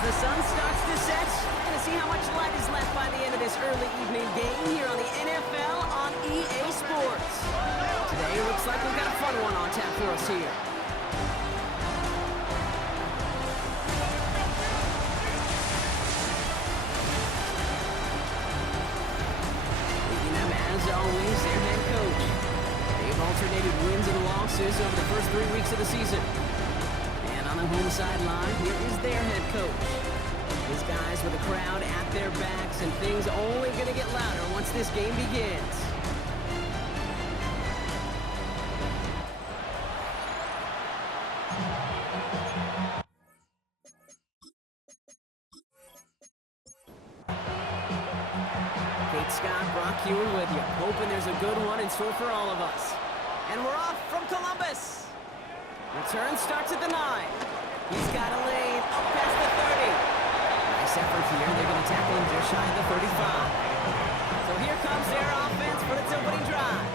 the sun starts to set, we're going to see how much light is left by the end of this early evening game here on the NFL on EA Sports. Today it looks like we've got a fun one on tap for us here. Leading them, as always, their head coach. They've alternated wins and losses over the first 3 weeks of the season. On the home sideline, here is their head coach. His guys with a crowd at their backs, and things only going to get louder once this game begins. Kate Scott, Brock Hewitt with you, hoping there's a good one in store for all of us. And we're off from Columbus. Return starts at the 9. He's got a lane up past the 30. Nice effort here. They're going to tackle him just shy of the 35. So here comes their offense for its opening drive.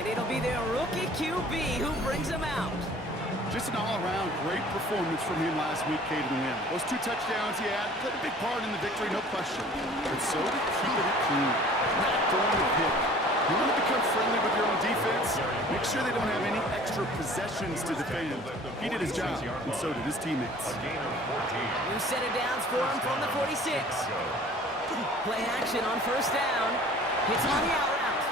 And it'll be their rookie QB who brings them out. Just an all-around great performance from him last week, Caden Wynn. Those 2 touchdowns he had played a big part in the victory, no question. But so did keeping it clean, not throwing a pick. You want to become friendly with your own defense? Make sure they don't have any extra possessions to defend. He did his job, and so did his teammates. New set of downs for him from the 46. Play action on first down. Hits on the out route.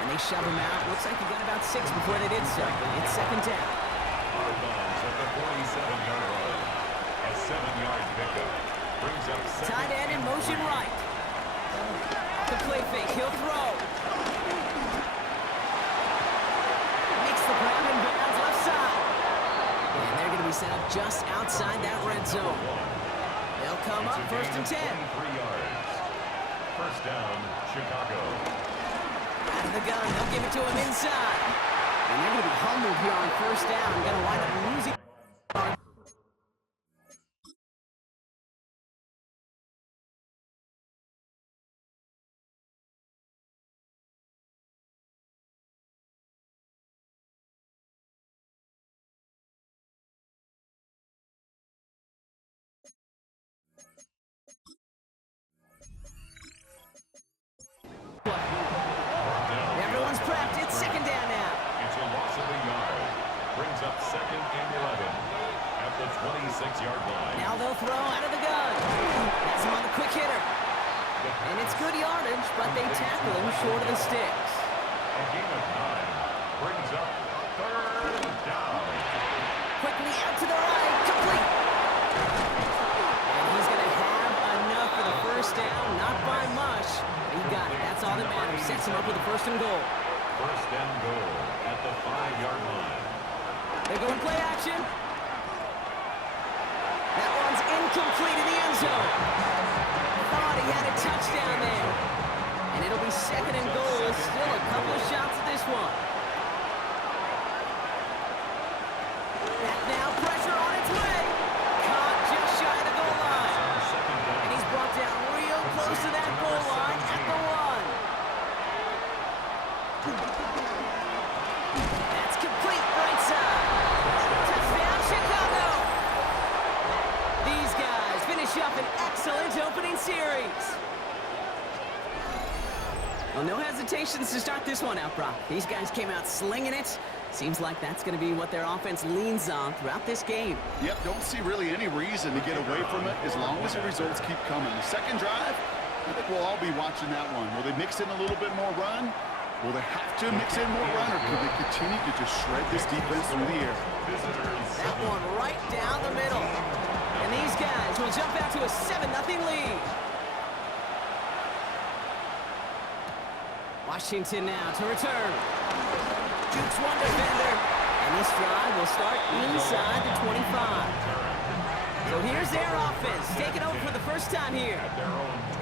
And they shove him out. Looks like he got about 6 before they did so. It's second down. Out of bounds at the 47-yard line. A 7-yard pickup. Brings up tight end in motion right. The play fake. He'll throw. Grab and bounds left side. And they're going to be set up just outside that red zone. They'll come up first and 10. 3 yards. First down, Chicago. Out of the gun, they'll give it to him inside. And they're going to be humbled here on first down. Going to wind up losing. Everyone's prepped. It's second down now. It's a loss of a yard. Brings up second and 11 at the 26-yard line. Now they'll throw out of the gun. That's him on the quick hitter. And it's good yardage, but they tackle him short of the sticks. A gain of 9 brings up third down. Quickly out to the right. Complete. And he's going to have enough for the first down. Not by much. He got it. That's all that matters. Sets him up with a first and goal. First and goal at the 5-yard line. They're going play action. That one's incomplete in the end zone. Thought he had a touchdown there. And it'll be second and goal. Still a couple of shots at this one. Back now, pressure on its way. Caught just shy of the goal line. And he's brought down real close to that goal line at the 1. That's complete right side. Touchdown, Chicago. These guys finish up an excellent opening series. Well, no hesitations to start this one out, Brock. These guys came out slinging it. Seems like that's going to be what their offense leans on throughout this game. Yep, don't see really any reason to get away from it as long as the results keep coming. The second drive, I think we'll all be watching that one. Will they mix in a little bit more run? Will they have to mix in more run, or can they continue to just shred this defense through the air? That one right down the middle. And these guys will jump out to a 7-0 lead. Washington now to return. Jukes one defender. And this drive will start inside the 25. So here's their offense, taking over for the first time here.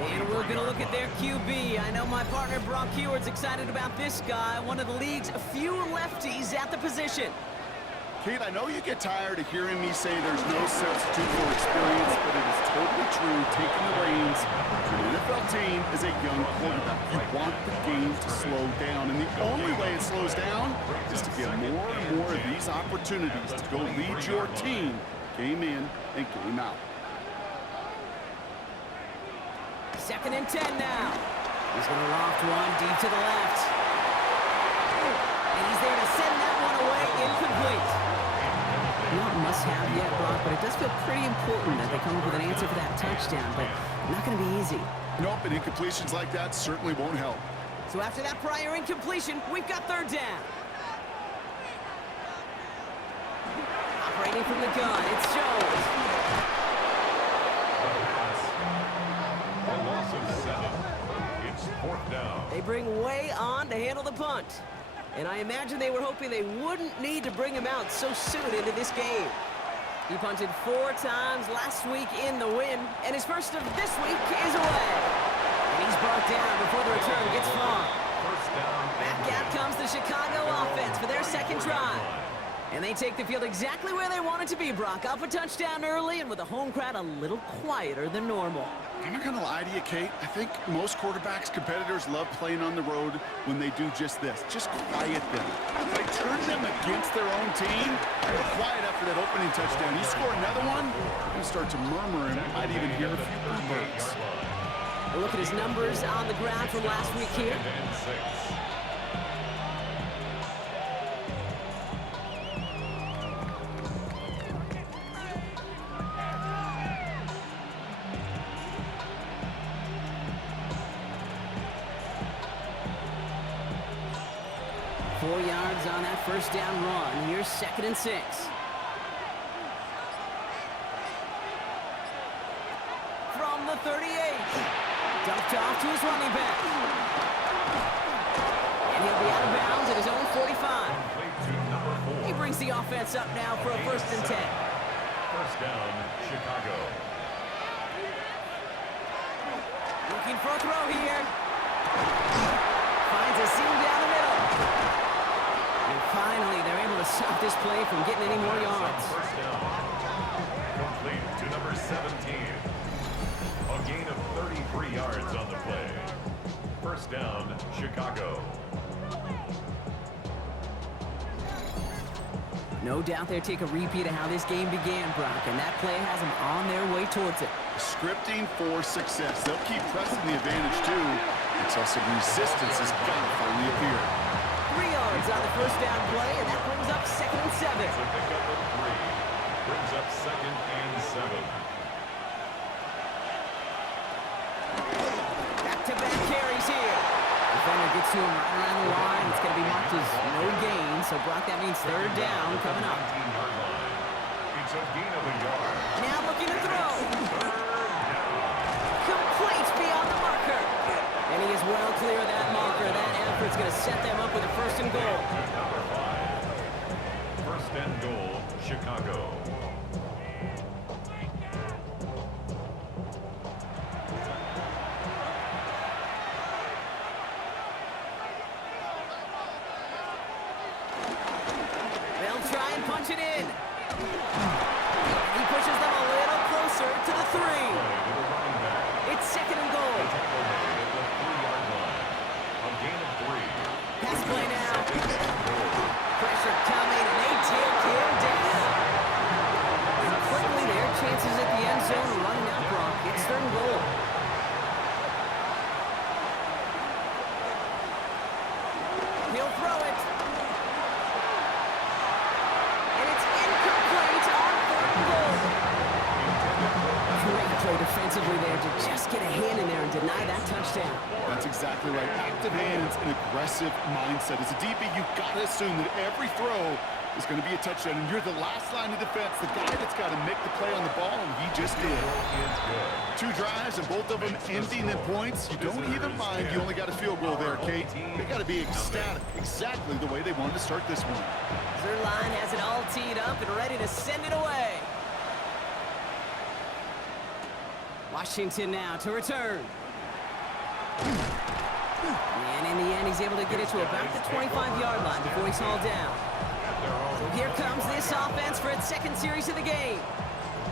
And we're going to look at their QB. I know my partner Brock Hewitt's excited about this guy, one of the league's few lefties at the position. Kate, I know you get tired of hearing me say there's no substitute for experience, but it is totally true. Taking the reins to an NFL team is a young quarterback. You want the game to slow down, and the only way it slows down is to get more and more of these opportunities to go lead your team game in and game out. 2nd and 10 now. He's going to loft one deep to the left. And he's there to send that one away, incomplete. Not a must-have yet, Brock, but it does feel pretty important that they come up with an answer for that touchdown, but not going to be easy. Nope, and incompletions like that certainly won't help. So after that prior incompletion, we've got 3rd down. Operating from the gun, it's Jones. A loss of 7. It's 4th down. They bring Way on to handle the punt. And I imagine they were hoping they wouldn't need to bring him out so soon into this game. He punted 4 times last week in the win, and his first of this week is away. And he's brought down before the return gets far. First down. Back out comes the Chicago offense for their 2nd drive. And they take the field exactly where they want it to be, Brock. Up a touchdown early and with the home crowd a little quieter than normal. I'm not going to lie to you, Kate. I think most quarterbacks, competitors love playing on the road when they do just this. Just quiet them. They turn them against their own team. They're quiet after that opening touchdown. You score another one, you're going to start to murmur, and you might even hear a few birds. A look at his numbers on the ground from last week here. 4 yards on that first down run. Here's 2nd and 6. From the 38. Dumped off to his running back. And he'll be out of bounds at his own 45. He brings the offense up now for a 1st and 10. First down, Chicago. Looking for a throw here. Finds a seam down the middle. And finally, they're able to stop this play from getting any more yards. First down. Complete to number 17. A gain of 33 yards on the play. First down, Chicago. No doubt they'll take a repeat of how this game began, Brock, and that play has them on their way towards it. Scripting for success. They'll keep pressing the advantage, too, until some resistance has got to finally appear. 3 yards on the first down play, and that brings up 2nd and 7. It's a pickup of 3. Brings up 2nd and 7. Back-to-back carries here. Defender gets to him right around the line. It's going to be marked as no gain, so Brock, that means 3rd down coming up. 19-yard line. It's a gain of a yard. Now looking to throw. Complete beyond the marker. And he is well clear of that marker. That effort's going to set them up with a 1st and goal. Number 5. First and goal, Chicago. They'll try and punch it in. And he pushes them a little closer to the 3. It's 2nd and goal. A gain of 3. Pass play now. Pressure coming, and they take him down. And quickly, their chances at the end zone are running out, Brock. It's 3rd and goal. He'll throw it. And it's incomplete on 3rd and goal. Great play defensively there to just get a hand in there and deny that touchdown. That's exactly right. Active hands and aggressive mindset. As a DB, you've got to assume that every throw is going to be a touchdown, and you're the last line of defense, the guy that's got to make the play on the ball, and he just did. 2 drives, and both of them ending in points. You don't even mind. You only got a field goal there, Kate. They got to be ecstatic, exactly the way they wanted to start this one. Zerline has it all teed up and ready to send it away. Washington now to return. And in the end, he's able to get it to about the 25-yard line before he's hauled down. So here comes this offense for its 2nd series of the game.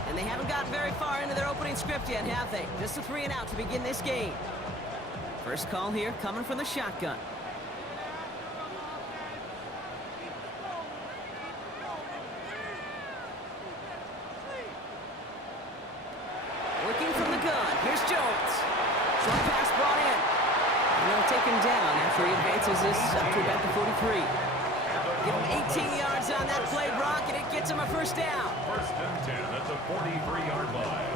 And they haven't gotten very far into their opening script yet, have they? Just a 3 and out to begin this game. First call here coming from the shotgun. Looking from the gun. Here's Jones. Short pass brought in. And they'll take him down after he advances this up to about the 43. Give him 18 yards on that play, Brock, and it gets him a first down. First and 10 at the 43-yard line.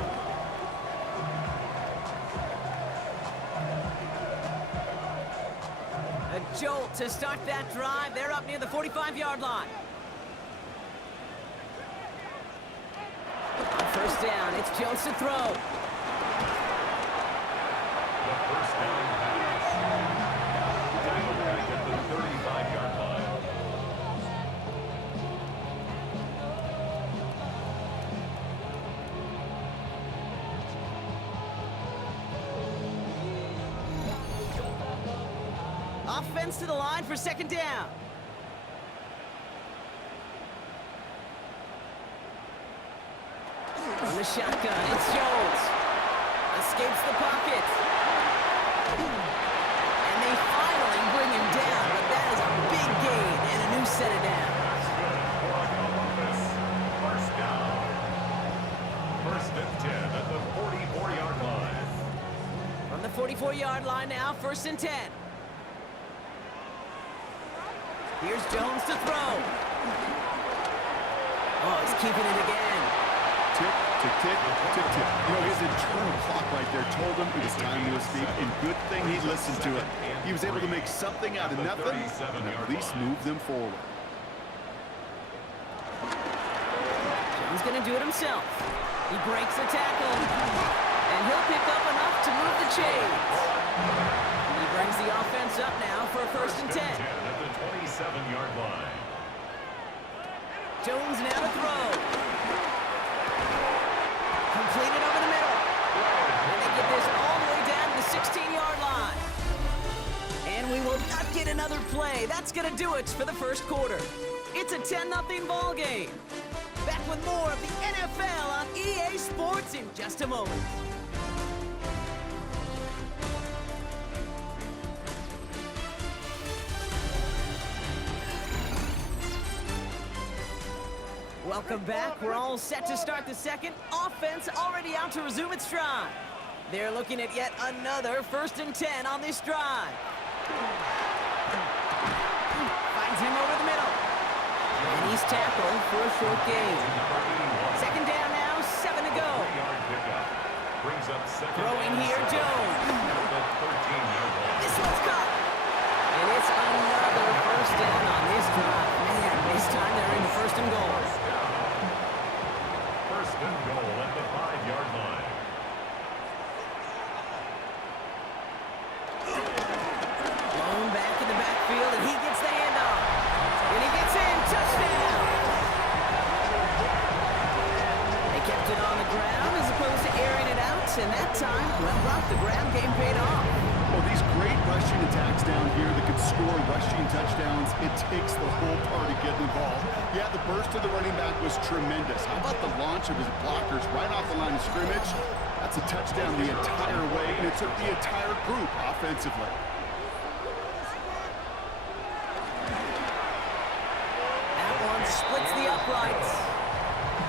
A jolt to start that drive. They're up near the 45-yard line. On first down, it's Jones to throw. The first down pass. Tackled back at the 35-yard line. Offense to the line for second down. From the shotgun, it's Jones. Escapes the pocket. And they finally bring him down, but that is a big gain and a new set of downs. First down. First and 10 at the 44-yard line. From the 44-yard line now, first and 10. Here's Jones to throw. Oh, he's keeping it again. Tick, tick, tick, tick, tick. You know, his internal clock right there told him it was time to escape, and good thing he listened to it. He was able to make something out of nothing and at least move them forward. Jones going to do it himself. He breaks the tackle, and he'll pick up enough to move the chains. He brings the offense up now for a first and 10. At the 27-yard line. Jones now to throw. Completed over the middle. And they get this all the way down to the 16-yard line. And we will not get another play. That's going to do it for the first quarter. It's a 10-0 ball game. Back with more of the NFL on EA Sports in just a moment. Welcome back. We're all set to start the second. Offense already out to resume its stride. They're looking at yet another first and 10 on this drive. Finds him over the middle. And he's tackled for a short gain. Second down now, 7 to go. Throwing here, Jones. This one's caught. And it's another first down on this drive. Man, this time they're in the first and goal. First and goal at the 5-yard line. Blown back in the backfield, and he gets the handoff. And he gets in. Touchdown! They kept it on the ground as opposed to airing it out, and that time, well, Brock, the ground game paid off. Well, these great rushing attacks down here that could score rushing touchdowns, it takes the whole party getting involved. Yeah, the burst of the running back was tremendous. How about the launch of his blockers right off the line of scrimmage? That's a touchdown the entire way, and it took the entire group offensively. That one splits the uprights.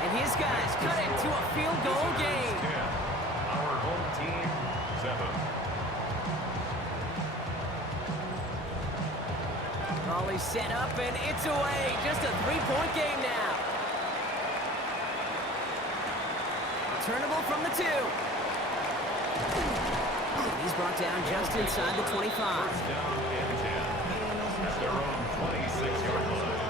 And his guys cut it to a field goal game. Our home team, 7. Ollie set up, and it's away. Just a 3-point game now. Returnable from the 2. He's brought down just inside the 25. First down and 10 at their own 26-yard line.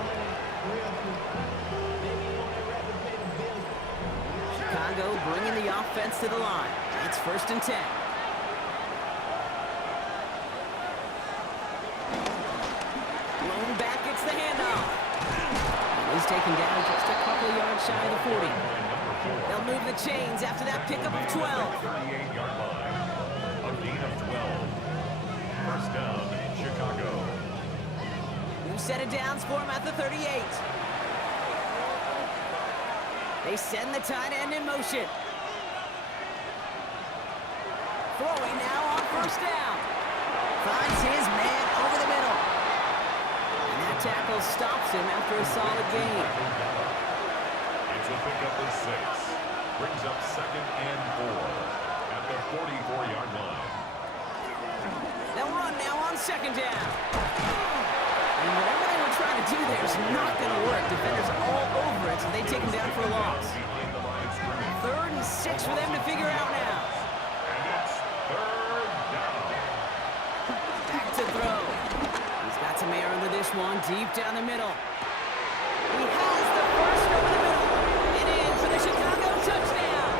Chicago bringing the offense to the line. It's first and 10. Blown back, it's the handoff. And he's taken down just a couple of yards shy of the 40. They'll move the chains after that pickup of 12. 38-yard line. A gain of 12. First down, Chicago. New set of downs for him at the 38. They send the tight end in motion. Throwing now on first down. Finds his man over the middle. And that tackle stops him after a solid gain. It's a pickup of 6. Brings up second and 4 at the 44-yard line. They'll run now on second down. And whatever they were trying to do there is not going to work. Defenders are all over it, so they take him down for a loss. 3rd and 6 for them to figure out now. And it's 3rd down. Back to throw. He's got some air under this one, deep down the middle. He has the first over the middle. It is for the Chicago touchdown.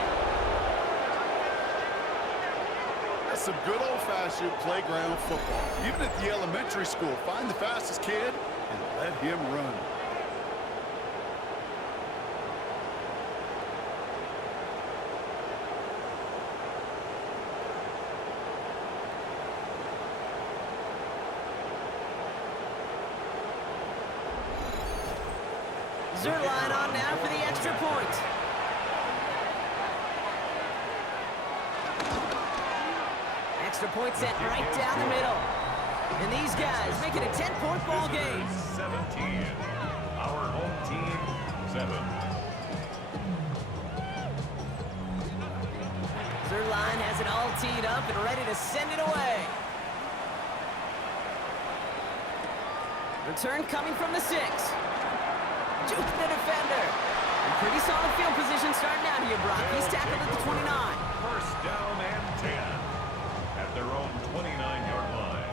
That's some good old-fashioned playground football. Even at the elementary school, find the fastest kid and let him run. Zerline on now for the extra point. Extra point set right down the middle. And these guys make it a 10-point ball game. 17. Our home team, 7. Zerline has it all teed up and ready to send it away. Return coming from the 6. Juke the defender. And pretty solid field position starting out here, Brock. He's tackled at the 29. First down and 10 at their own 29-yard line.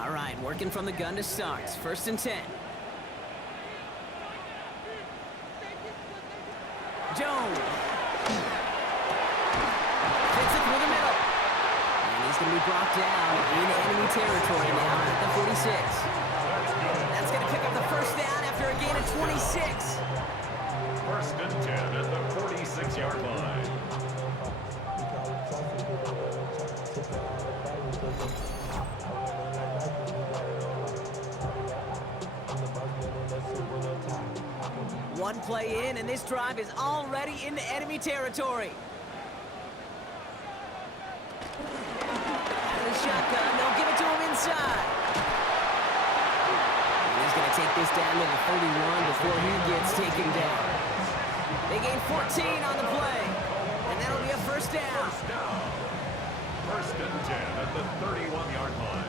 All right, working from the gun to start. 1st and 10. Jones. Fits it through the middle. And he's going to be brought down in enemy territory now at the 46. That's going to pick up the first down after a gain of 26. 1st and 10 at the 46-yard line. One play in, and this drive is already into enemy territory. Out of the shotgun, they'll give it to him inside. And he's going to take this down to the 31 before he gets taken down. They gain 14 on the play, and that'll be a first down. First down. 1st and 10 at the 31-yard line.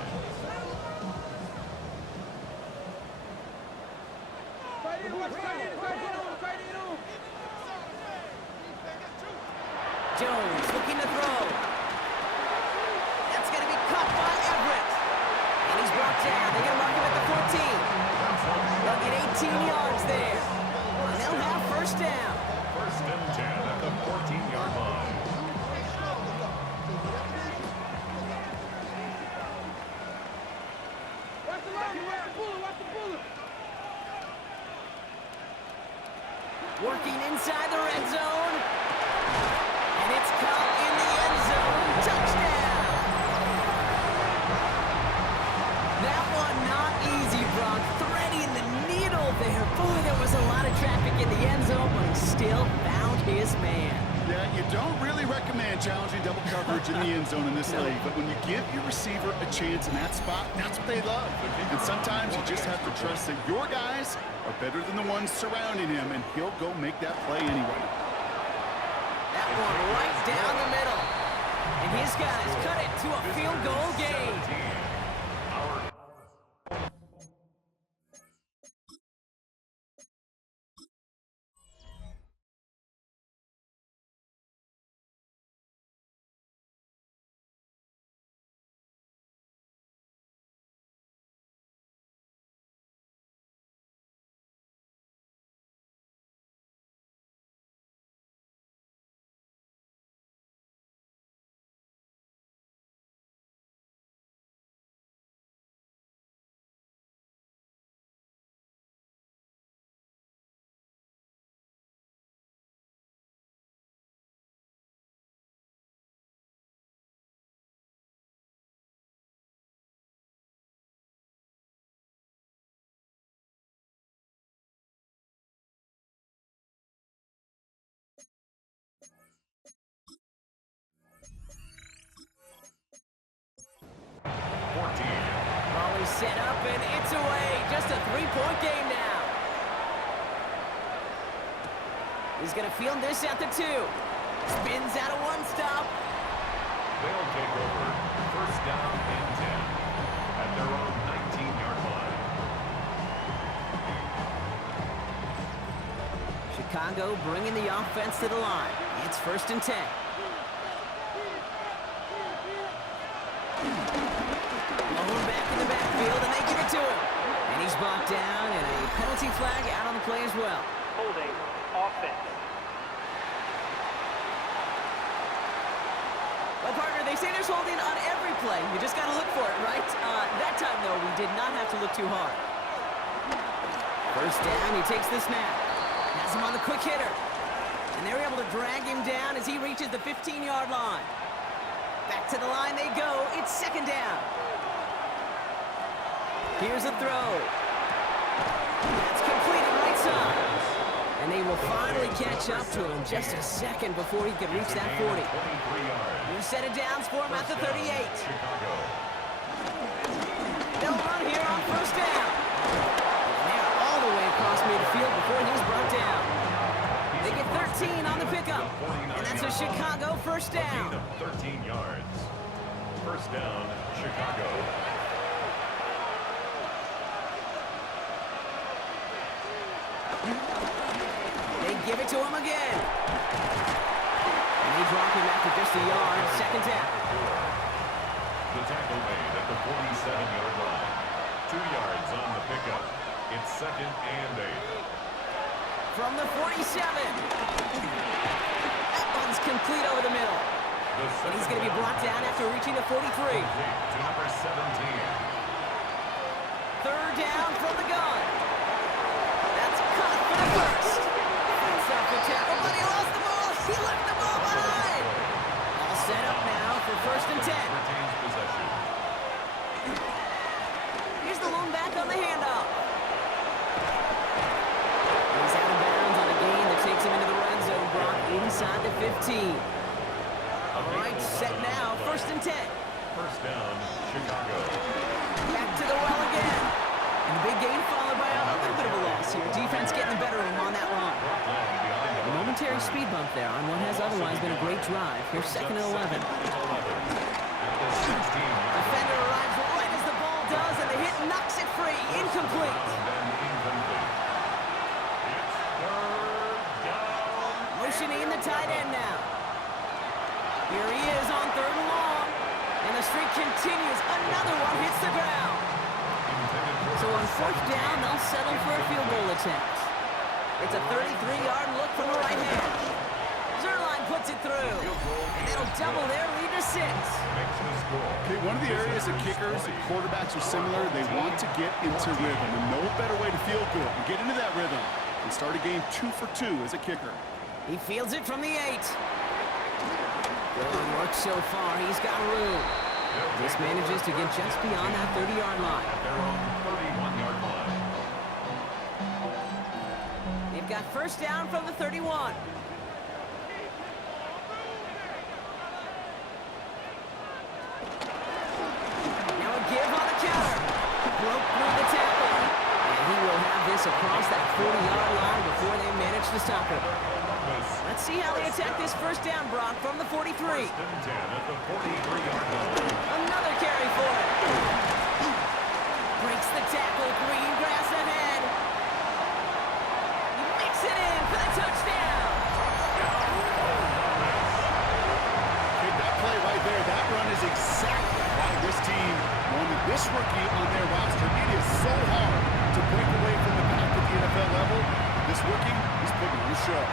Jones looking to throw. That's going to be caught by Everett. And he's brought down. They're going to mark him at the 14. They'll get 18 yards there. And they'll have first down. 1st and 10 at the 14-yard line. Working inside the red zone. And it's caught in the end zone. Touchdown! That one not easy, Brock. Threading the needle there. Boy, there was a lot of traffic in the end zone, but he still found his man. Yeah, you don't really recommend challenging double coverage in the end zone in this league, but when you give your receiver a chance in that spot, that's what they love. And sometimes you just have to trust that your guys are better than the ones surrounding him, and he'll go make that play anyway. That one right down the middle. And his guys cut it to a field goal game. 17. Our Ball is set up and it's away. Just a 3-point game now. He's going to field this at the 2. Spins out of one stop. They'll take over first down and 10 at their own 19-yard line. Chicago bringing the offense to the line. It's first and 10. Lower back in the backfield, and they give it to him. And he's brought down, and a penalty flag out on the play as well. Holding offense. Well, partner, they say there's holding on every play. You just got to look for it, right? That time, though, we did not have to look too hard. First down, he takes the snap. Has him on the quick hitter. And they're able to drag him down as he reaches the 15-yard line. Back to the line they go. It's second down. Here's a throw. That's completed right side. And they will finally catch up to him just a second before he could reach that 40. New set of downs for him at the 38. They'll run here on first down. And they're all the way across midfield before he's brought down. They get 13 on the pickup. And that's a Chicago first down. 13 yards. First down, Chicago. They give it to him again. And they drop him after just a yard. Second down. The tackle made at the 47-yard line. 2 yards on the pickup. It's second and 8. From the 47. That one's complete over the middle. And he's going to be brought down after reaching the 43. To number 17. Third down from the gun. That's cut for the first. Fights off the tackle, but he lost the ball. He left the ball behind. All set up now for first and 10. Retains possession. Here's the lone back on the handoff. He's out of bounds on a gain that takes him into the red zone, Brock, inside the 15. All right, set now, first and 10. First down, Chicago. Back to the well again. And the big gain followed by a little bit of a loss here. Defense getting the better of him on that run. A momentary speed bump there on what has otherwise been a great drive. Here's second and 11. Defender arrives right as the ball does, and the hit knocks it free. Incomplete. Motioning the tight end now. Here he is on third and long. And the streak continues. Another one hits the ground. So on fourth down, they'll settle for a field goal attempt. It's a 33-yard look from the right hand. Zerline puts it through. And it'll double their lead to 6. Okay, one of the areas that kickers and quarterbacks are similar, they want to get into rhythm. And no better way to feel good and get into that rhythm and start a game 2 for 2 as a kicker. He fields it from the 8. Good work so far. He's got room. This manages to get just beyond that 30-yard line. Their own 31-yard line. They've got first down from the 31. Now a give on the counter. Broke through the tackle. And he will have this across that 40-yard line before they manage to stop him. Let's see how they attack this first down, Brock, from the 43. First and 10 at the 43-yard line. Another carry for it. Breaks the tackle, green grass ahead. He makes it in for the touchdown. Okay, that play right there, that run is exactly why this team wanted this rookie on their roster. It is so hard to break away from the pack at the NFL level. This rookie is putting on a show.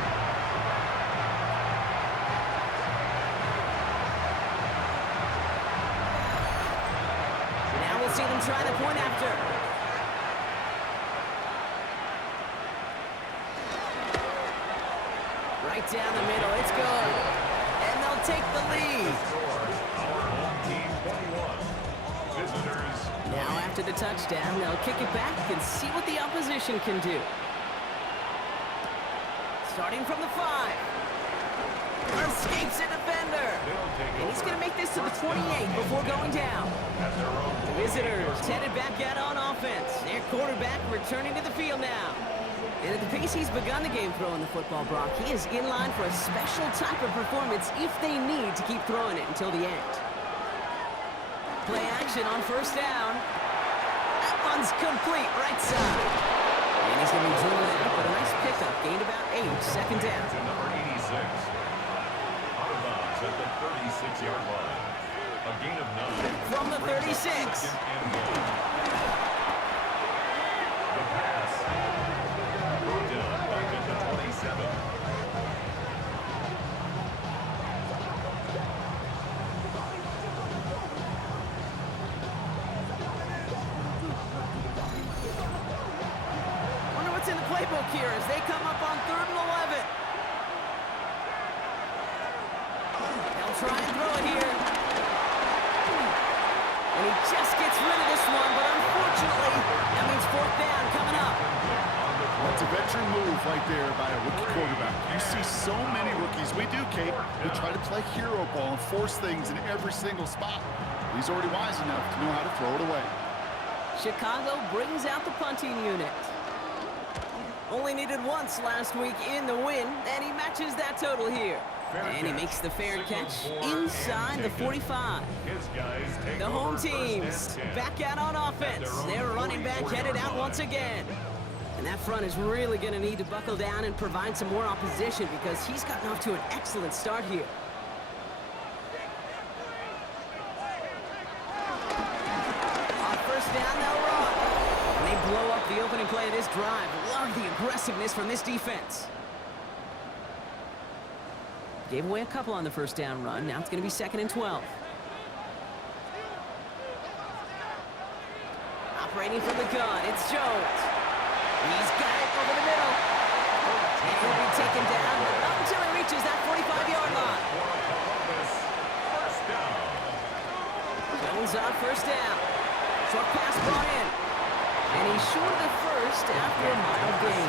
See them try the point after. Right down the middle. It's good. And they'll take the lead. Our home team 21. Visitors. Now after the touchdown, they'll kick it back and see what the opposition can do. Starting from the 5. Escapes a defender. And he's going to make this to the 28 before going down. The visitors headed back out on offense. Their quarterback returning to the field now. And at the pace he's begun the game throwing the football, Brock, he is in line for a special type of performance if they need to keep throwing it until the end. Play action on first down. That one's complete, right side. And he's going to be driven out, but a nice pickup. Gained about 8, second down. To number 86. Out of bounds at the 36-yard line. A gain of 9. From the 36. Second and 1. The pass. Brought down back at the 27. Wonder what's in the playbook here as they come up on 3rd and 11. They'll try and throw it here. And he just gets rid of this one, but unfortunately, that means 4th down coming up. That's a veteran move right there by a rookie quarterback. You see so many rookies, we do, Kate, who try to play hero ball and force things in every single spot. He's already wise enough to know how to throw it away. Chicago brings out the punting unit. Only needed once last week in the win, and he matches that total here. And he makes the fair catch inside the 45. The home teams back out on offense. Their running back headed out once again. And that front is really going to need to buckle down and provide some more opposition because he's gotten off to an excellent start here. On first down, they'll run. And they blow up the opening play of this drive. Love the aggressiveness from this defense. Gave away a couple on the first down run. Now it's going to be 2nd and 12. Operating from the gun, it's Jones. He's got it over the middle. And he'll be taken down, but not until he reaches that 45-yard line. Jones on first down. Short pass brought in. And he's short of the first after a mild gain.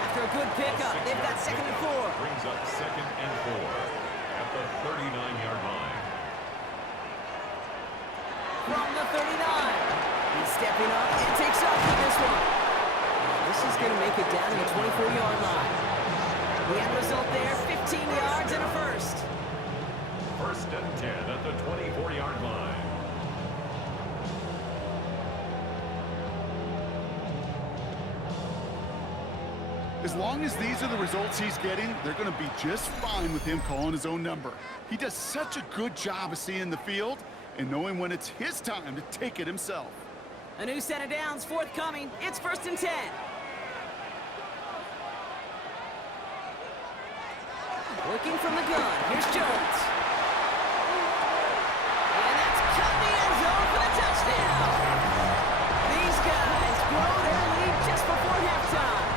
After a good pickup, they've got 2nd and 4. Brings up 2nd and 4 at the 39-yard line. From the 39. He's stepping up and takes off with this one. This is going to make it down to the 24-yard line. The end result there, 15 yards and a first. 1st and 10 at the 24-yard line. As long as these are the results he's getting, they're going to be just fine with him calling his own number. He does such a good job of seeing the field and knowing when it's his time to take it himself. A new set of downs forthcoming. It's 1st and 10. Looking from the gun. Here's Jones. And that's cut the end zone for the touchdown. These guys grow their lead just before halftime.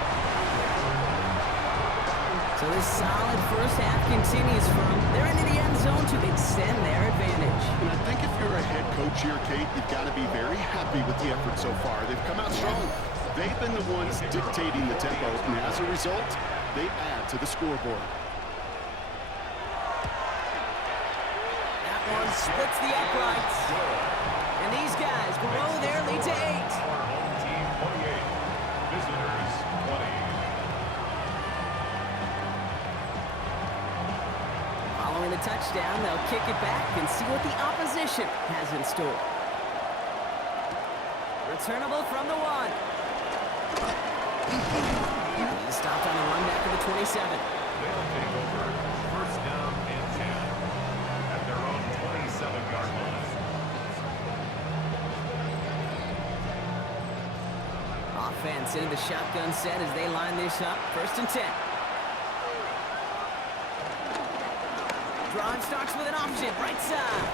So this solid first half continues from. They're into the end zone to extend their advantage. And I think if you're a head coach here, Kate, you've got to be very happy with the effort so far. They've come out strong. They've been the ones dictating the tempo, and as a result, they add to the scoreboard. That one splits the uprights. And these guys grow their lead to 8. Our home team 28, visitors 20. Following the touchdown, they'll kick it back and see what the opposition has in store. Returnable from the 1. He's stopped on the run back to the 27. They'll take over 1st down and 10 at their own 27-yard line. Offense into the shotgun set as they line this up. 1st and 10. Drive starts with an option, right side.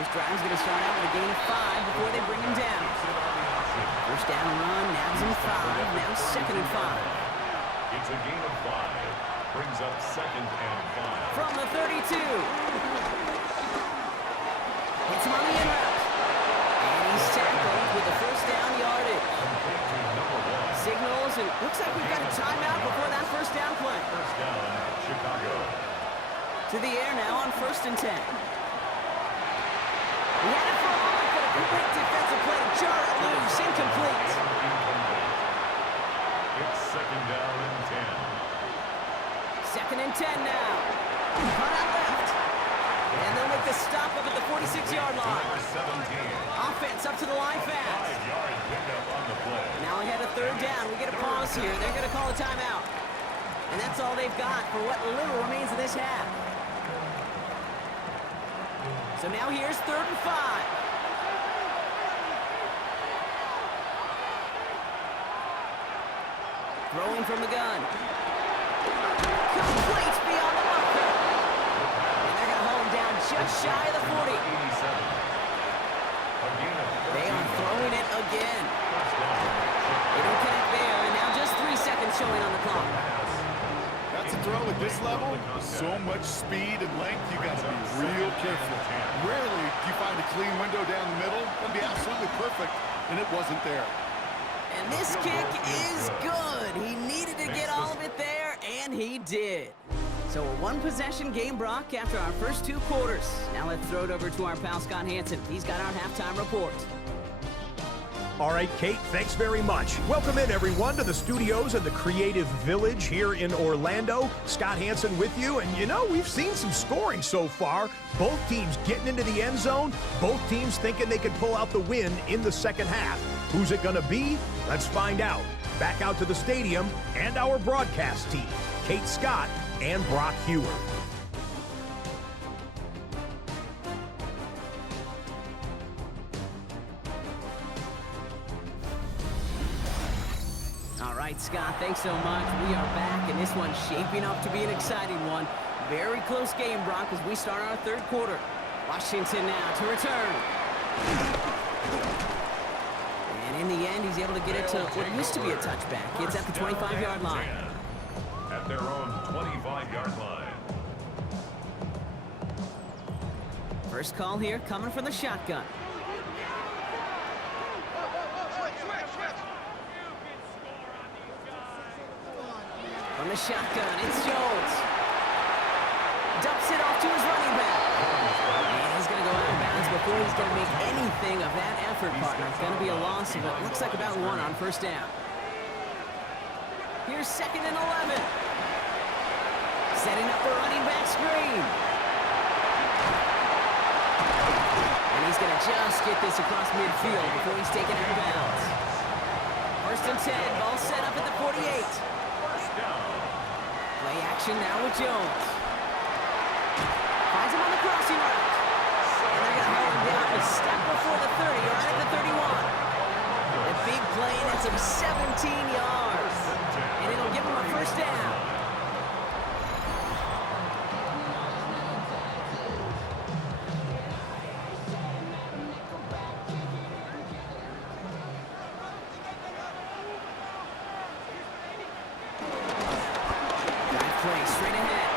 This drive's going to start out with a gain of 5 before they bring him down. First down run, nabs him 5, now 2nd and 5. It's a gain of 5. Brings up 2nd and 5. From the 32. Hits him on the in route. And he's tackled with the first down yardage. Complete to number 1. Signals, and looks like we've got a timeout before that first down play. First down, Chicago. To the air now on 1st and 10. He had it for a moment, but a great defensive play to jar it loose. Incomplete. It's second down and 10. Second and 10 now. Cut out left. And they'll make the stop up at the 46-yard line. Number 17. Offense up to the line fast. 5-yard pickup on the play. Now ahead of third down. We get a pause here. They're going to call a timeout. And that's all they've got for what little remains of this half. So now here's 3rd and 5. Throwing from the gun. Complete beyond the marker. And they're going to hold him down just shy of the 40. 87. A gain of 13. They are throwing it again. They don't connect there, and now just 3 seconds showing on the clock. That's a throw at this level. So much speed and length, you got to be real careful. Rarely do you find a clean window down the middle. That'd be absolutely perfect, and it wasn't there. And this kick is good. He needed to get all of it there, and he did. So a one-possession game, Brock, after our first 2 quarters. Now let's throw it over to our pal Scott Hansen. He's got our halftime report. All right, Kate, thanks very much. Welcome in, everyone, to the studios of the Creative Village here in Orlando. Scott Hansen with you, and you know, we've seen some scoring so far. Both teams getting into the end zone, both teams thinking they could pull out the win in the second half. Who's it gonna be? Let's find out. Back out to the stadium and our broadcast team, Kate Scott and Brock Hewer. All right, Scott, thanks so much. We are back, and this one's shaping up to be an exciting one. Very close game, Brock, as we start our 3rd quarter. Washington now to return. And in the end, he's able to get it to what used to be a touchback. It's at the 25-yard line. At their own 25-yard line. First call here coming from the shotgun. From the shotgun, it's Jones. Dumps it off to his running back. And he's going to go out of bounds before he's going to make anything of that effort, partner. It's going to be a loss of what looks like about 1 on first down. Here's 2nd and 11. Setting up the running back screen. And he's going to just get this across midfield before he's taken out of bounds. 1st and 10, ball set up at the 48. Play action now with Jones. Finds him on the crossing route. And they're going to hold him down a step before the 30, or right at the 31. A big play, and it's of 17 yards. And it'll give him a first down. Straight ahead.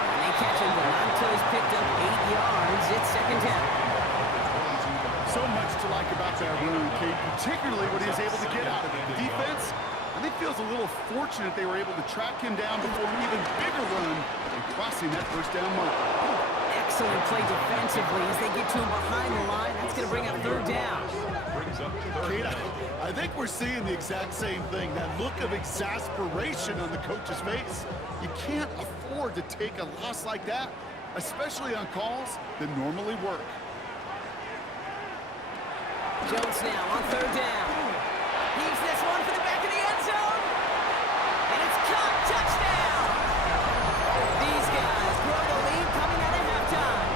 And they catch him, but not until he's picked up 8 yards. It's 2nd down. So much to like about that run, Kate, particularly what he was able to get out of it. The defense, I think, feels a little fortunate they were able to track him down before an even bigger run and crossing that first down marker. Excellent play defensively as they get to him behind the line. That's going to bring up 3rd down. Kate, I think we're seeing the exact same thing. That look of exasperation on the coach's face. You can't afford to take a loss like that, especially on calls that normally work. Jones now on 3rd down. Heaves this one for the back of the end zone. And it's caught. Touchdown. These guys grow the lead coming out of halftime.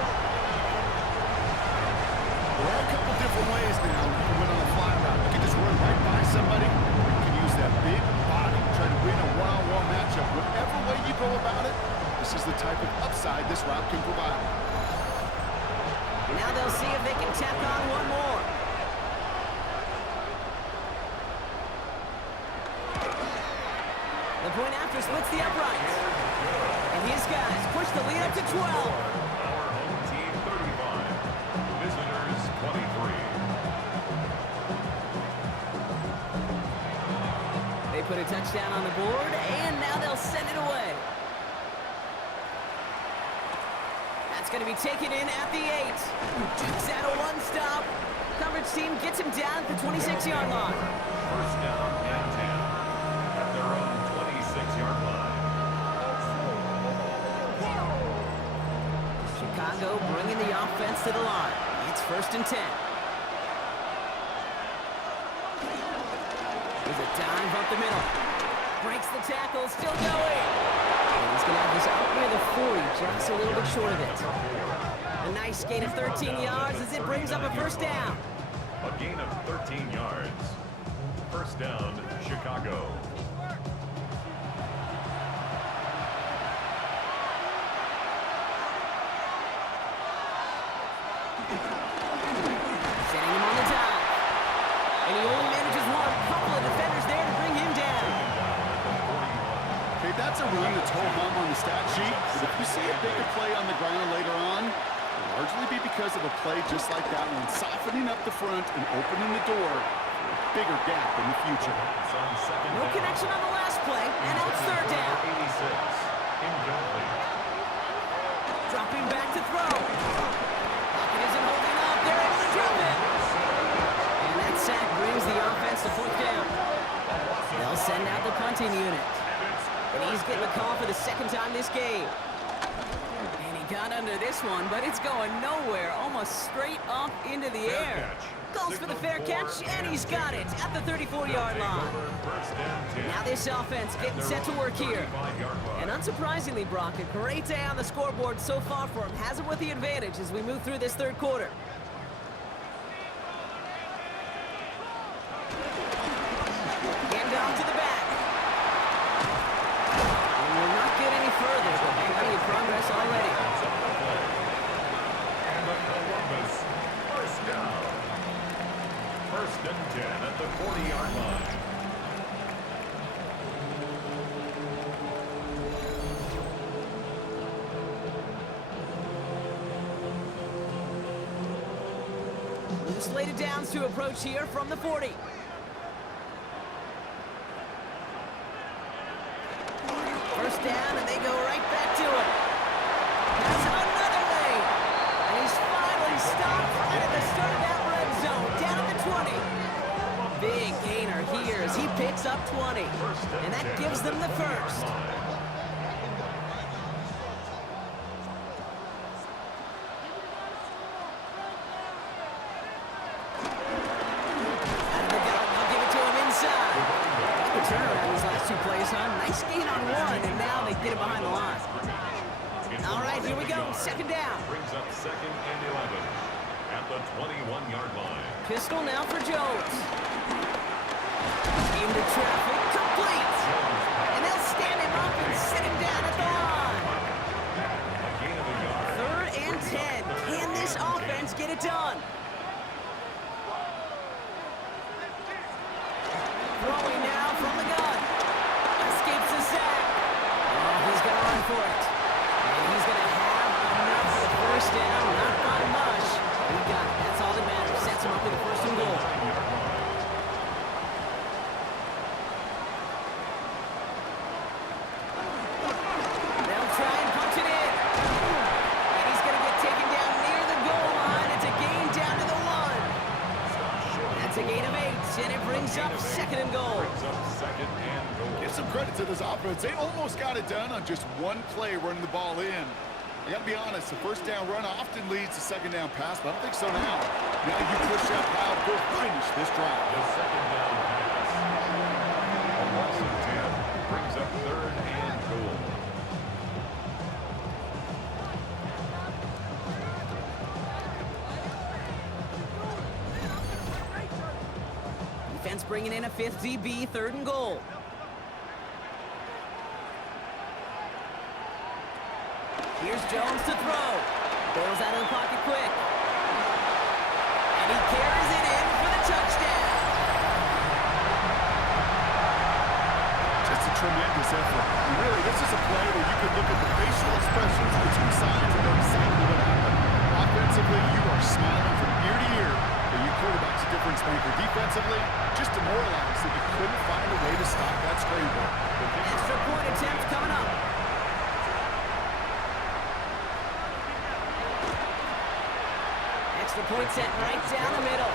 There are a couple different ways now you can win on a fly route. You can just run right by somebody, or you can use that big body to try to win a one-on-one matchup. Whatever way you go about it, this is the type of upside this route can provide. And now they'll see if they can tack on one more. The point after splits the uprights. And his guys push the lead up to 12. Our home team 35. Visitors 23. They put a touchdown on the board, and now they'll send it away. That's going to be taken in at the 8. Dukes out a one-stop. Coverage team gets him down at the 26-yard line. First down and 10. At their own Chicago bringing the offense to the line. It's 1st and 10. There's a dive up the middle. Breaks the tackle, still going. And he's going to have this out near the 40, just a little bit short of it. A nice gain of 13 yards as it brings up a 1st down. A gain of 13 yards. 1st down, Chicago. Setting him on the dive. And he only manages one. Couple of defenders there to bring him down. Okay, that's a run that's whole hum on the stat sheet. But if you see a bigger play on the ground later on, it'll largely be because of a play just like that one, softening up the front and opening the door for a bigger gap in the future. No connection on the last play, and now it's 3rd down. 86. Incomplete. Dropping back to throw. Pocket isn't holding up. They're able to drop it. And that sack brings the offense to 4th down. They'll send out the punting unit. And he's getting a call for the 2nd time this game. And he got under this one, but it's going nowhere. Almost straight up into the air. Goes for the fair catch, and he's got it at the 34-yard line. Now this offense getting set to work here. And unsurprisingly, Brock, a great day on the scoreboard so far for him. Has it with the advantage as we move through this 3rd quarter. Hand off to the back. And we'll not get any further, but plenty of progress already. And the Columbus 1st down. 1st and 10 at the 40-yard line. Slated downs to approach here from the 40. First down, and they go right back to it. Has another lane. And he's finally stopped right at the start of that red zone, down at the 20. Big gainer here as he picks up 20. And that gives them the 1st. Turnaround these last 2 plays, huh? Nice gain on one, and now they get it behind the line. All right, here we go. 2nd down. Brings up 2nd and 11 at the 21-yard line. Pistol now for Jones. Into traffic, complete. And they'll stand him up and sit him down at the line. A gain of a yard. 3rd and 10. Can this offense get it done? Throwing now from the gun. Escapes the sack. Oh, he's going to run for it. And he's going to have enough for the 1st down. Not by much. He got it. That's all that matters. Sets him up with a 1st and goal. They'll try and punch it in. And he's going to get taken down near the goal line. It's a gain down to the 1. That's a gain of 8. And it brings up 2nd and goal. Give some credit to this offense. They almost got it done on just one play running the ball in. I got to be honest, the 1st down run often leads to 2nd down pass, but I don't think so now. Now you push up, Kyle, go finish this drive. The 2nd down pass. A loss of 10 brings up 3rd and goal. Defense bringing in a 5th DB, 3rd and goal. Here's Jones to throw. Goes out of the pocket quick. And he carries it in for the touchdown. Just a tremendous effort. And really, this is a play where you can look at the facial expressions of the 2 sides and know exactly what happened. Offensively, you are smiling from ear to ear. And your quarterback's a difference maker. Defensively, just demoralized that you couldn't find a way to stop that scramble. Extra point attempt coming up. Extra point set right down the middle.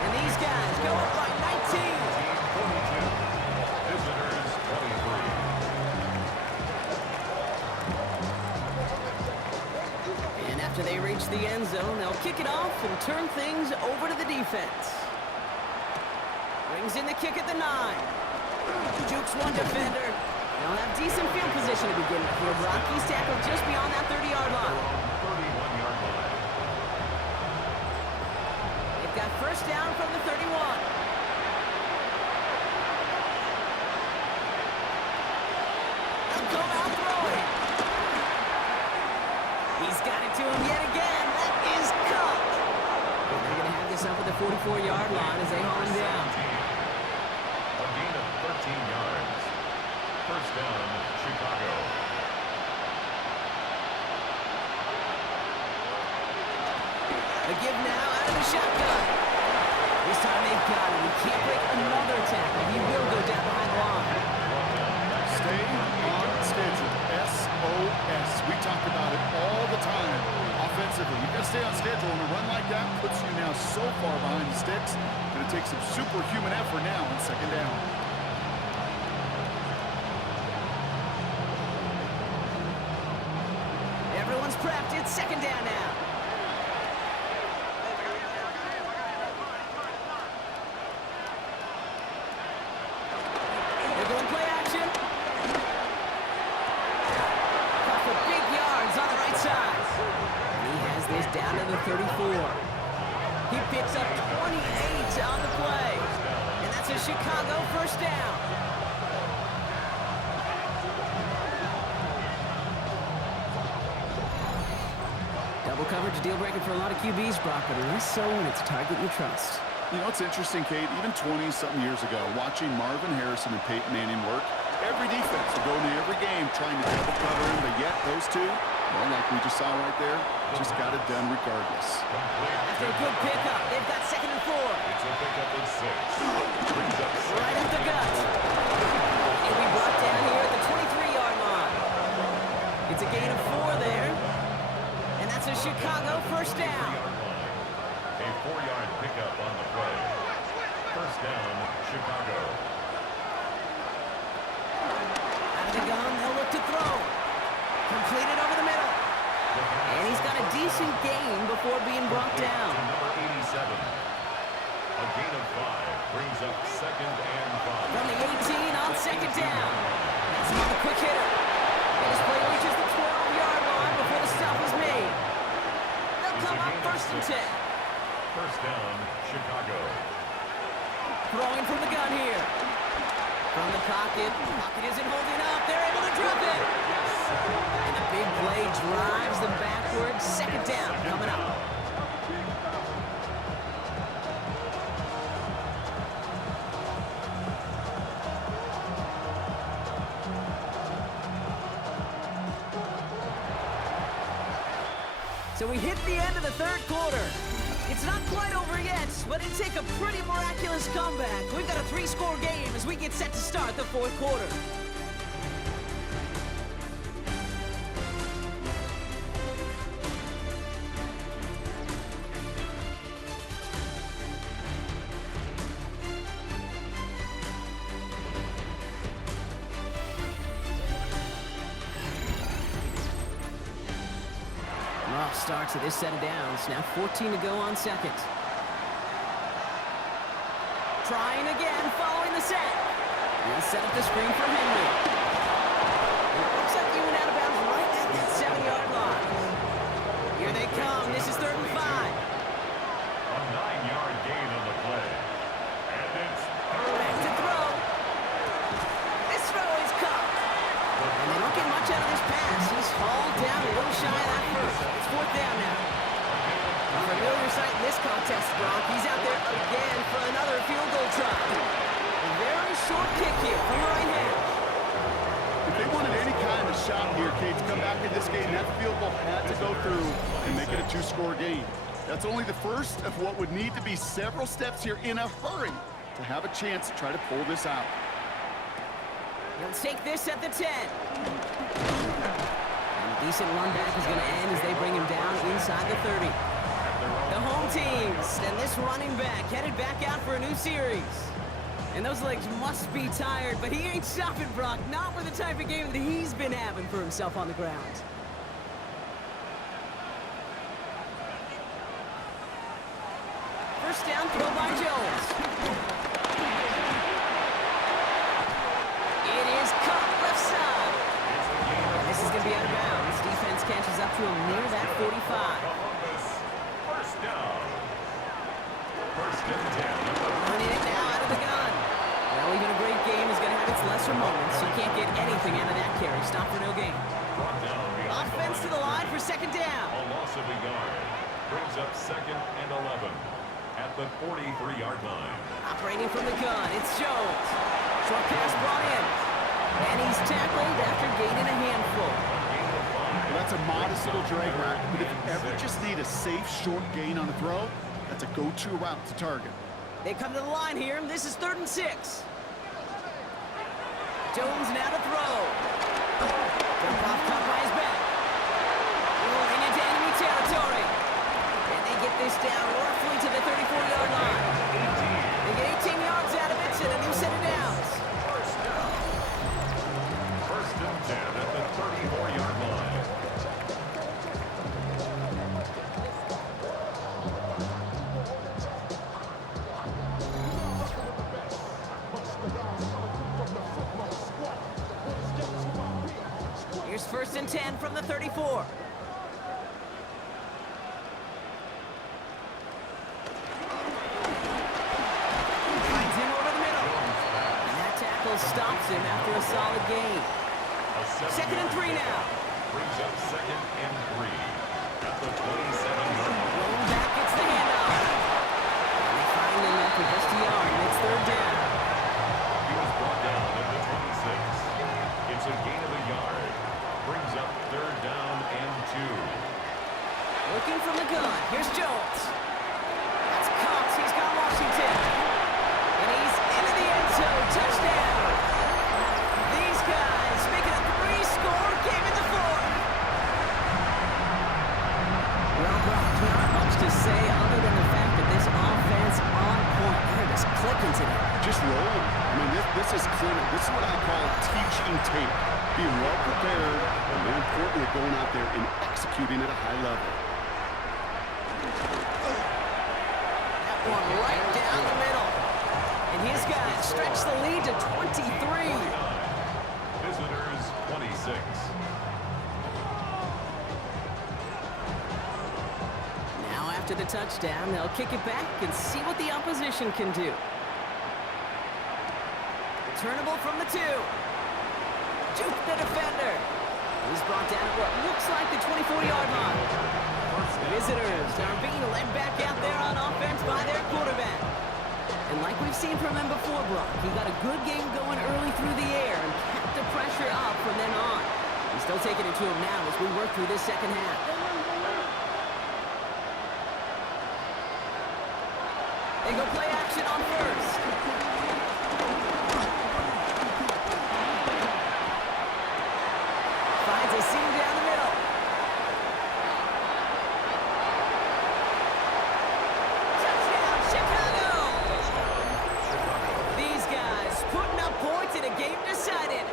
And these guys go up by 19. Visitors 23. And after After they reach the end zone, they'll kick it off and turn things over to the defense. Brings in the kick at the 9. Jukes one defender. They'll have decent field position to begin with here. Rockies tackled just beyond that 30-yard line. 31-yard line. They've got first down from the 31. They'll go out throwing. He's got it to him yet again. That is caught. And they're going to have this up at the 44-yard line as they haul him down. A gain of 13 yards. First down, Chicago. A give now out of the shotgun. This time they've got him. He can't break another tackle. He will go down behind the line. Stay on schedule. SOS. We talk about it all the time. Offensively, you got to stay on schedule, and a run like that puts you now so far behind the sticks. Going to take some superhuman effort now on second down. Everyone's prepped. It's second down now. They're going play action. Caught for big yards on the right side. And he has this down to the 34. He picks up 28 on the play. And that's a Chicago first down. Double coverage, a deal breaker for a lot of QBs, Brock, but less so when it's a target you trust. You know, it's interesting, Kate, even 20-something years ago, watching Marvin Harrison and Peyton Manning work, every defense would go into every game trying to double cover him, but yet those two, well, like we just saw right there, just got it done regardless. After a good pickup, they've got second and 4. It's a pickup of 6. Brings up Right at the gut. He'll be brought down here at the 23-yard line. It's a gain of 4 there. And that's a Chicago first down. a 4-yard pickup on the play. First down, Chicago. Out of the gun, they'll look to throw. Completed over the middle. And he's got a decent gain before being brought down. Number 87. A gain of 5 brings up second and 5. From the 18 on second down. That's another quick hitter. And his play reaches the 12-yard line before the stop is made. They'll come up first and 10. First down, Chicago. Throwing from the gun here. From the pocket. Pocket isn't holding up. They're able to drop it. And the big play drives them backwards. Second down coming up. So we hit the end of the third quarter. It's not quite over yet, but it'd take a pretty miraculous comeback. We've got a 3-score game as we get set to start the fourth quarter. Rough start to this set of downs. Now 14 to go on second. Trying again, following the set. He'll set up the screen for Henry. It looks like he went out of bounds right at that 7-yard line. Here they come. This is 3rd and 5. A 9-yard gain on the play. And it's Back to throw. This throw is caught. And they don't get much out of this pass. He's hauled down a little shy of that first. It's 4th down now. A familiar sight in this contest, Brock. He's out there again for another field goal try. A very short kick here from the right hand. If they wanted any kind of shot here, Kate, to come back in this game, that field goal had to go through and make it a 2-score game. That's only the first of what would need to be several steps here in a hurry to have a chance to try to pull this out. He'll take this at the 10. And a decent run back is going to end as they bring him down inside the 30. The home teams and this running back headed back out for a new series. And those legs must be tired, but he ain't stopping, Brock. Not with the type of game that he's been having for himself on the ground. first down throw by Jones. It is caught left side. And this is going to be out of bounds. Defense catches up to him near that 45. First down. First and 10. Running it now out of the gun. Well, even a great game is going to have its lesser moments. You can't get anything out of that carry. Stop for no gain. Brought down behind Offense to the line for second down. A loss of a yard. Brings up second and 11 at the 43-yard line. Operating from the gun, it's Jones. Short pass brought in. And he's tackled after gaining a handful. Well, that's a modest little drag route, but if you ever just need a safe, short gain on a throw, that's a go-to route to target. They come to the line here. This is 3rd and 6. Jones now to throw. Jump off caught by his back. Rolling into enemy territory. And they get this down roughly to the 34-yard line. They get 18 yards out of it and a new set of downs. First down. First and 10 at the 34-yard line. Here's 1st and 10 from the 34. Stops him after a solid gain. Second and 3 now. Brings up second and 3 at the 27-yard line. Rolling back, gets the handoff. And they finally left for just a yard, and it's 3rd down. He was brought down at the 26. It's a gain of a yard. Brings up 3rd down and 2. Looking from the gun. Here's Jones. That's Cox. He's got Washington. And he's into the end zone. Touchdown. These guys making a 3-score game in the 4th. Well, Brock, not much to say other than the fact that this offense on point. They're just clicking today. Just roll. I mean, this is clinic. This is what I call teaching tape. Being well prepared, and more importantly, going out there and executing at a high level. That one right down the middle. And his guys stretch the lead to 23. Visitors 26. Now after the touchdown, they'll kick it back and see what the opposition can do. Returnable from the 2. Juke the defender. He's brought down at what looks like the 24-yard line. Visitors are being led back out there on offense by their quarterback. And like we've seen from him before, Brock, he got a good game going early through the air and kept the pressure up from then on. He's still taking it to him now as we work through this second half. They go play action on first. Finds a seam down the middle. Touchdown, Chicago! These guys putting up points in a game decided.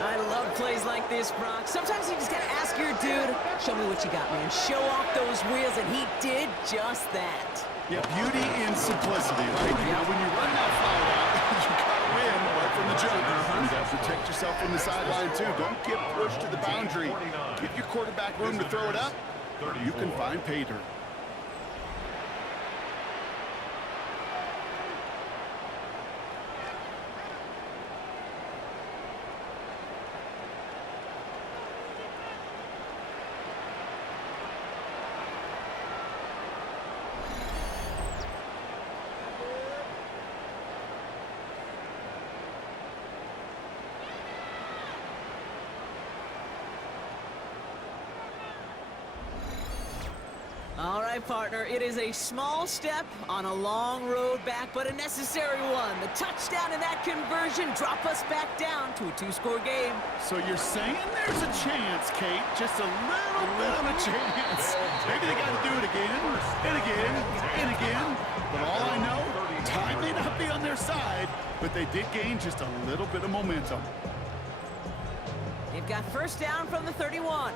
I love plays like this, Brock. Sometimes you just gotta ask your dude, show me what you got, man. Show off those wheels, and he did just that. Yeah, beauty in simplicity, right? You know, when you run that foul out, you got win right from the jump. You got to protect yourself from the sideline, too. Don't get pushed to the boundary. Give your quarterback room to throw it up. You can find pay dirt. All right, partner, it is a small step on a long road back, but a necessary one. The touchdown and that conversion drop us back down to a 2-score game. So you're saying there's a chance, Kate, just a little bit of a chance. Maybe they got to do it again, and again, and again. But all I know, time may not be on their side, but they did gain just a little bit of momentum. They've got first down from the 31.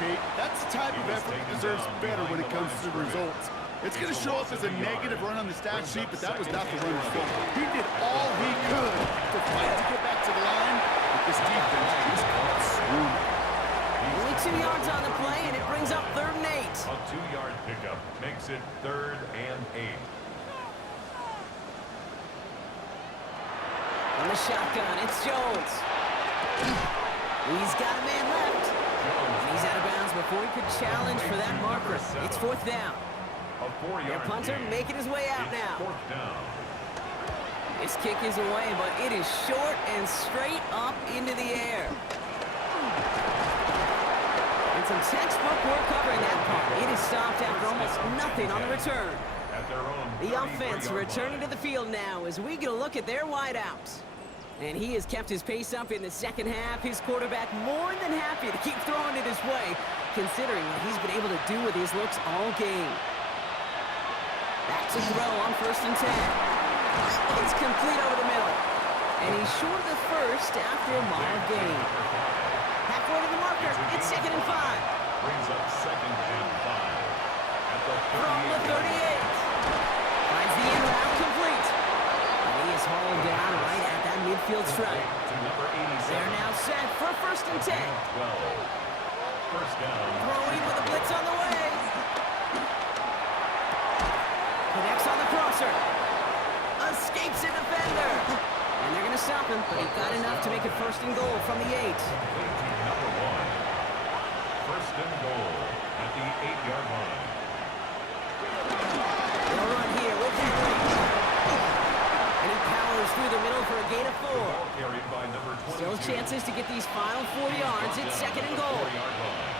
Kate. That's the type of effort that deserves better when it comes to the results. It's going to show up as a negative run on the stat sheet, but that was not the runner's fault. He did all he could to fight to get back to the line, but this defense just caught swarming. Only 2 yards on the play, and it brings up 3rd and 8. A 2-yard pickup makes it 3rd and 8. On the shotgun, it's Jones. He's got a man left. And he's out of bounds before he could challenge for that marker. It's 4th down. A 4-yard Their punter gain. making his way out It's now. 4th down. This kick is away, but it is short and straight up into the air. And some textbook work covering that part. It is stopped after almost nothing on the return. At their own The offense 33-yard returning to line. the field now as we get a look at their wideouts. And he has kept his pace up in the second half. His quarterback more than happy to keep throwing it his way, considering what he's been able to do with his looks all game. Back to throw on 1st and 10. It's complete over the middle. And he's short of the first after a mile gain. Halfway to the marker. It's 2nd and 5. Brings up 2nd and 5. At the From the 38. Finds the in route complete. And he is hauled down right at that midfield stripe. To number 87. They're now set for 1st and 10. 12. First down. Throwing with a blitz on the way. Connects on the crosser. Escapes a defender. And they're going to stop him, but he got enough to make it 1st and goal from the 8. Number 1. First and goal at the 8-yard line. They'll run here with Henry. And he powers through the middle for a gain of 4. Ball carried by number 22. Still chances to get these final 4 yards. It's 2nd and goal. 4-yard line.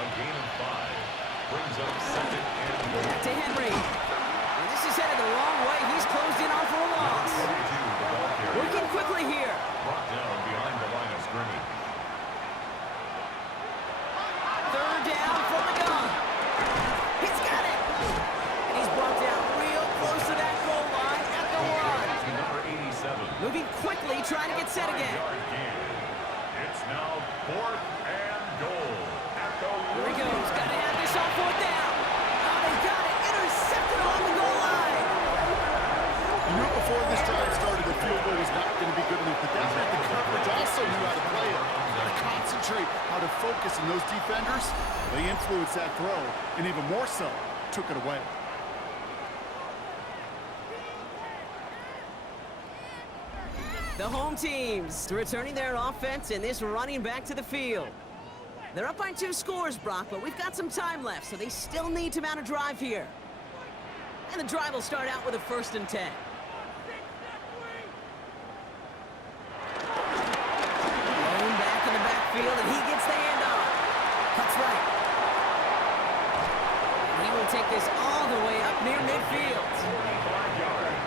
A gain of 5. Brings up 2nd and goal. Back to Henry. And this is headed the wrong way. He's closed in on for a loss. 42, the ball carrier. Working quickly here. Brought down behind the line of scrimmage. 3rd down from the gun. He's got it. And he's brought down real close to that goal line at the 1. To number 87. Moving quickly, trying to get set again. 5-yard gain. It's now 4th and goal at the Here he goes. Got to have this on 4th down. Oh, they got it. Intercepted on the goal line. You knew before this drive started the field goal was not going to be good enough, but that meant the coverage also knew how to play it, how to concentrate, how to focus, and those defenders, they influenced that throw, and even more so, took it away. The home teams returning their offense and this running back to the field. They're up by 2 scores, Brock, but we've got some time left, so they still need to mount a drive here. And the drive will start out with a 1st and 10. Thrown back in the backfield, and he gets the handoff. Cuts right. And he will take this all the way up near midfield.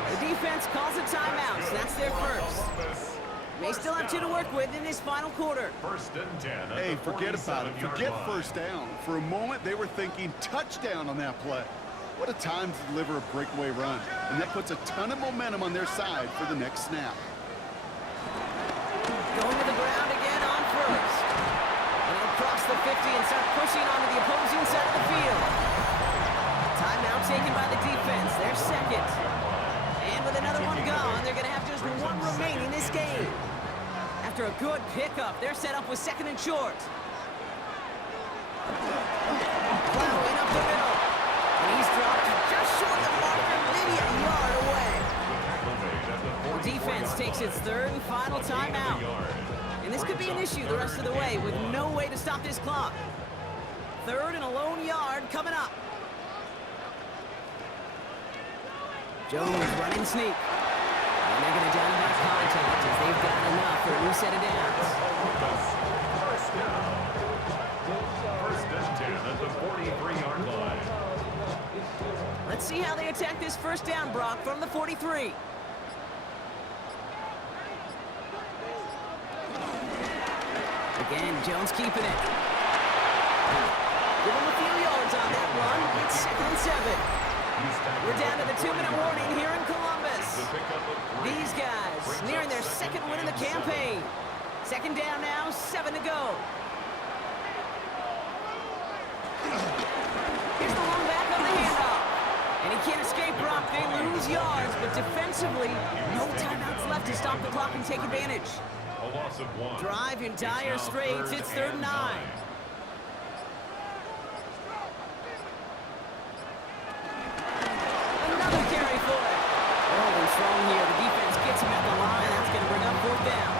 The defense calls a timeout, so that's their first. May still have 2 to work with in this final quarter. 1st and 10. at Hey, the forget about it. 47-yard Forget line. 1st down. For a moment, they were thinking touchdown on that play. What a time to deliver a breakaway run. And that puts a ton of momentum on their side for the next snap. Going to the ground again on 1st. And they'll cross the 50 and start pushing onto the opposing side of the field. Timeout taken by the defense. They're 2nd. And with another one gone, they're going to have just 1 remaining this game. After a good pickup, they're set up with 2nd and short. Plowing up the middle. And he's dropped just short of the marker, maybe a yard away. The defense takes its 3rd and final timeout. And this could be an issue the rest of the way with no way to stop this clock. 3rd and a lone yard coming up. Jones running sneak. And they're going to down by contact as they've got enough for a new set of downs. First down. 1st and 10 at the 43-yard line. Let's see how they attack this 1st down, Brock, from the 43. Again, Jones keeping it. Give him a few yards on that run. It's 2nd and 7. We're down to the 2-minute warning here in Columbus. These guys nearing their 2nd win in the campaign. 2nd down now, 7 to go. Brock. They lose yards, but defensively, no timeouts left to stop the clock and take advantage. A loss of 1. Drive in dire straits. It's 3rd and 9. Another carry for it. Holding strong here. The defense gets him at the line. That's going to bring up 4th down.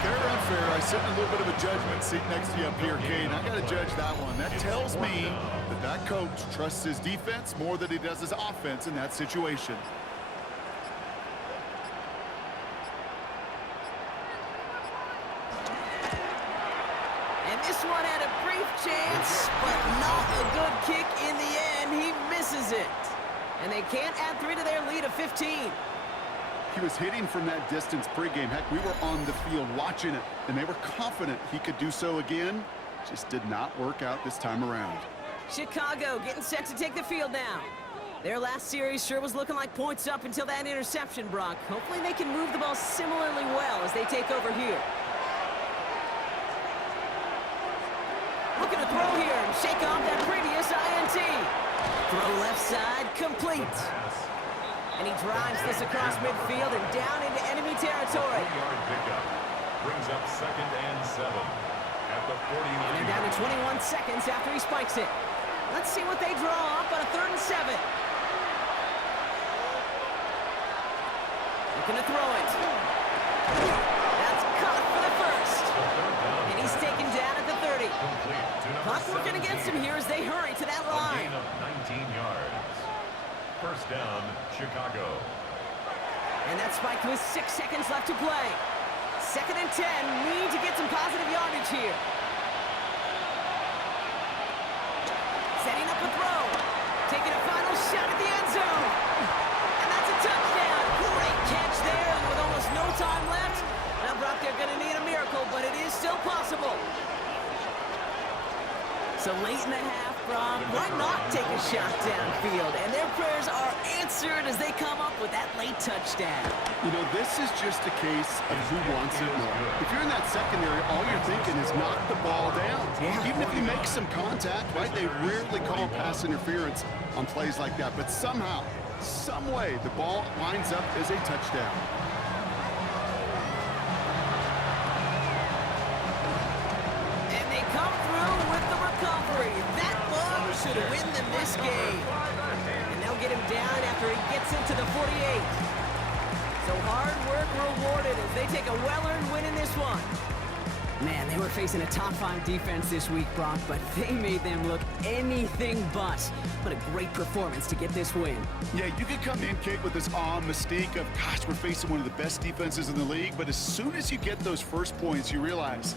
Fair or unfair, I sit in a little bit of a judgment seat next to you up here, Kane. I got to judge that one. That tells me that coach trusts his defense more than he does his offense in that situation. And this one had a brief chance, but not a good kick in the end. He misses it. And they can't add 3 to their lead of 15. He was hitting from that distance pregame. Heck, we were on the field watching it, and they were confident he could do so again. Just did not work out this time around. Chicago getting set to take the field now. Their last series sure was looking like points up until that interception, Brock. Hopefully they can move the ball similarly well as they take over here. Looking to throw here and shake off that previous INT. Throw left side, complete. And he drives this across midfield and down into enemy territory. 40-yard pickup brings up 2nd and 7 at the 49. And they're down to 21 seconds after he spikes it. Let's see what they draw up on a 3rd and 7. Looking to throw it. That's caught for the first. And he's taken down at the 30. Clock working against him here as they hurry to that line. A gain of 19 yards. 1st down, Chicago. And that's spiked with 6 seconds left to play. 2nd and 10. Need to get some positive yardage here. Setting up a throw. Taking a final shot at the end zone. And that's a touchdown. Great catch there. And with almost no time left, now Brock, they're going to need a miracle, but it is still possible. So late in the half, Brock, why not take a shot downfield? And their prayers are answered as they come up with that late touchdown. You know, this is just a case of who wants it more. If you're in that secondary, all you're thinking is knock the ball down. Yeah. Even if you make some contact, right? They rarely call pass interference on plays like that. But somehow, some way, the ball winds up as a touchdown. And they come through with the recovery. That one should win them this game. And they'll get him down after he gets into the 48. So hard work rewarded as they take a well-earned win in this one. Man, they were facing a top 5 defense this week, Brock, but they made them look anything but. What a great performance to get this win. Yeah, you could come in, Kate, with this awe mystique of, gosh, we're facing one of the best defenses in the league, but as soon as you get those first points, you realize